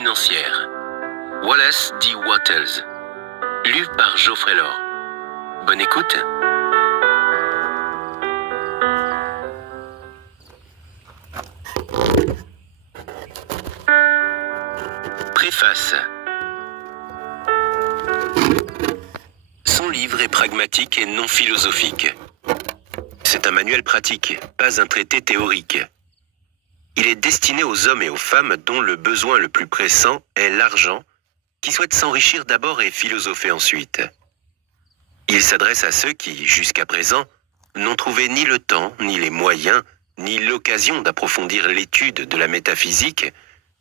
financière. Wallace D. Wattles. Lu par Geoffrey Laure. Bonne écoute. Préface. Son livre est pragmatique et non philosophique. C'est un manuel pratique, pas un traité théorique. Il est destiné aux hommes et aux femmes dont le besoin le plus pressant est l'argent, qui souhaitent s'enrichir d'abord et philosopher ensuite. Il s'adresse à ceux qui, jusqu'à présent, n'ont trouvé ni le temps, ni les moyens, ni l'occasion d'approfondir l'étude de la métaphysique,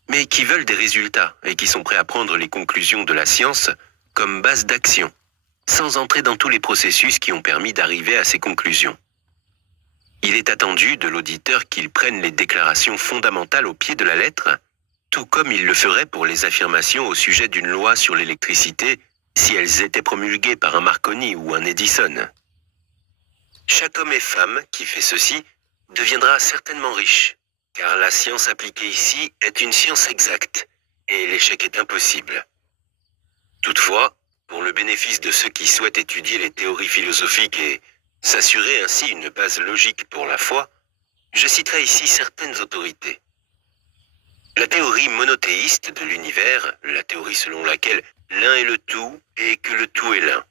mais qui veulent des résultats et qui sont prêts à prendre les conclusions de la science comme base d'action, sans entrer dans tous les processus qui ont permis d'arriver à ces conclusions. Il est attendu de l'auditeur qu'il prenne les déclarations fondamentales au pied de la lettre, tout comme il le ferait pour les affirmations au sujet d'une loi sur l'électricité si elles étaient promulguées par un Marconi ou un Edison. Chaque homme et femme qui fait ceci deviendra certainement riche, car la science appliquée ici est une science exacte, et l'échec est impossible. Toutefois, pour le bénéfice de ceux qui souhaitent étudier les théories philosophiques et s'assurer ainsi une base logique pour la foi, je citerai ici certaines autorités. La théorie monothéiste de l'univers, la théorie selon laquelle l'un est le tout et que le tout est l'un.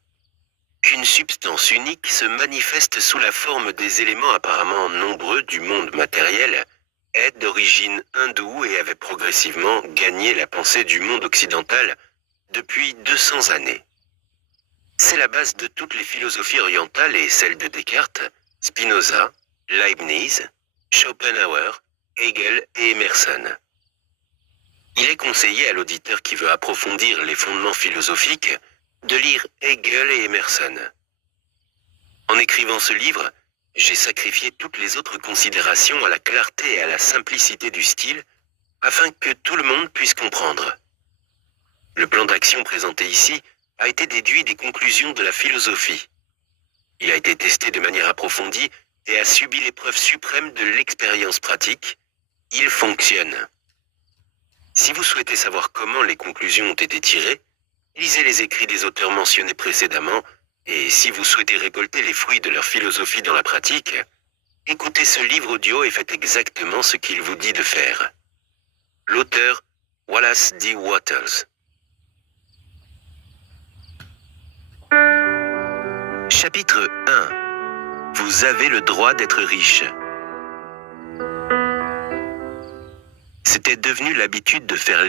Qu'une substance unique se manifeste sous la forme des éléments apparemment nombreux du monde matériel est d'origine hindoue et avait progressivement gagné la pensée du monde occidental depuis 200 années. C'est la base de toutes les philosophies orientales et celle de Descartes, Spinoza, Leibniz, Schopenhauer, Hegel et Emerson. Il est conseillé à l'auditeur qui veut approfondir les fondements philosophiques de lire Hegel et Emerson. En écrivant ce livre, j'ai sacrifié toutes les autres considérations à la clarté et à la simplicité du style, afin que tout le monde puisse comprendre. Le plan d'action présenté ici a été déduit des conclusions de la philosophie. Il a été testé de manière approfondie et a subi l'épreuve suprême de l'expérience pratique. Il fonctionne. Si vous souhaitez savoir comment les conclusions ont été tirées, lisez les écrits des auteurs mentionnés précédemment, et si vous souhaitez récolter les fruits de leur philosophie dans la pratique, écoutez ce livre audio et faites exactement ce qu'il vous dit de faire. L'auteur, Wallace D. Wattles. Chapitre 1. Vous avez le droit d'être riche. C'était devenu l'habitude de faire